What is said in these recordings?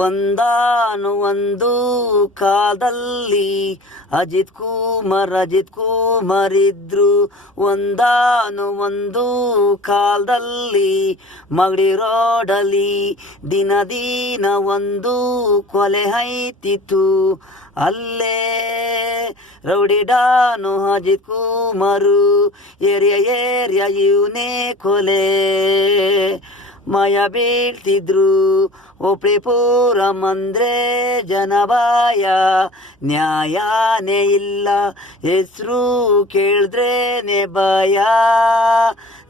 ಒಂದಾನು ಒಂದು ಕಾಲದಲ್ಲಿ ಅಜಿತ್ ಕುಮಾರ್ ಇದ್ರು. ಒಂದಾನು ಒಂದು ಕಾಲದಲ್ಲಿ ಮಗಡಿ ರೋಡಲ್ಲಿ ದಿನ ಒಂದು ಕೊಲೆ ಐತಿತ್ತು. ಅಲ್ಲೇ rowdy don Ajith Kumar, area ಇವನೇ ಕೊಲೆ. ಮಯ ಬೀಳ್ತಿದ್ರು ಒಪ್ಳಿಪುರಂ ಅಂದ್ರೆ ಜನಭಾಯ. ನ್ಯಾಯನೇ ಇಲ್ಲ, ಹೆಸರು ಕೇಳಿದ್ರೇನೆ ಭಯ.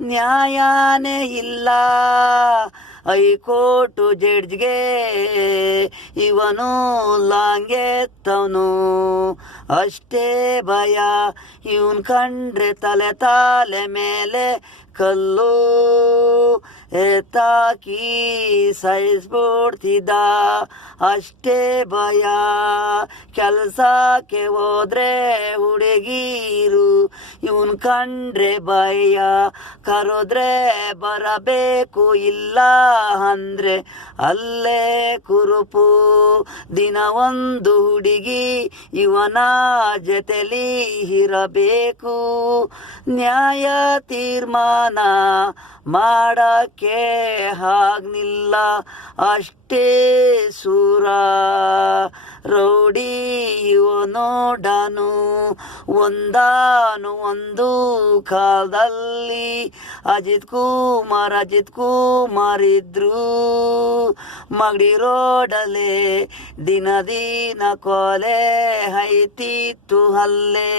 ನ್ಯಾಯನೇ ಇಲ್ಲ, ಹೈಕೋರ್ಟು ಜಡ್ಜ್ಗೆ ಇವನು ಲಾಂಗೆತ್ತವನು. ಅಷ್ಟೇ ಭಯ, ಇವನ್ ಕಂಡ್ರೆ ತಲೆ ಮೇಲೆ ಕಲ್ಲು ಎತ್ತಾಕಿ ಸಹಿಸ್ಬಿಡ್ತಿದ್ದ. ಅಷ್ಟೇ ಭಯ, ಕೆಲಸಕ್ಕೆ ಹೋದ್ರೆ ಹುಡುಗೀರು ಇವನ್ ಕಂಡ್ರೆ ಭಯ. ಕರೋದ್ರೆ ಬರಬೇಕು, ಇಲ್ಲ ಅಂದ್ರೆ ಅಲ್ಲೇ ಕುರುಪು. ದಿನ ಒಂದು ಹುಡುಗಿ ಇವನ ಜೊತೆಲಿ ಇರಬೇಕು. ನ್ಯಾಯ ತೀರ್ಮಾನ ಮಾಡಕ್ಕೆ ಆಗ್ನಿಲ್ಲ, ಅಷ್ಟೇ ಸೂರ ರೌಡಿ ಇವನೋಡನು. ಒಂದಾನು ಒಂದು ಕಾಲದಲ್ಲಿ ಅಜಿತ್ ಕುಮಾರ್ ಇದ್ರು. ಮಗಡಿ ರೋಡಲ್ಲೇ ದಿನ ಕೊಲೆ ಐತಿತ್ತು ಅಲ್ಲೇ.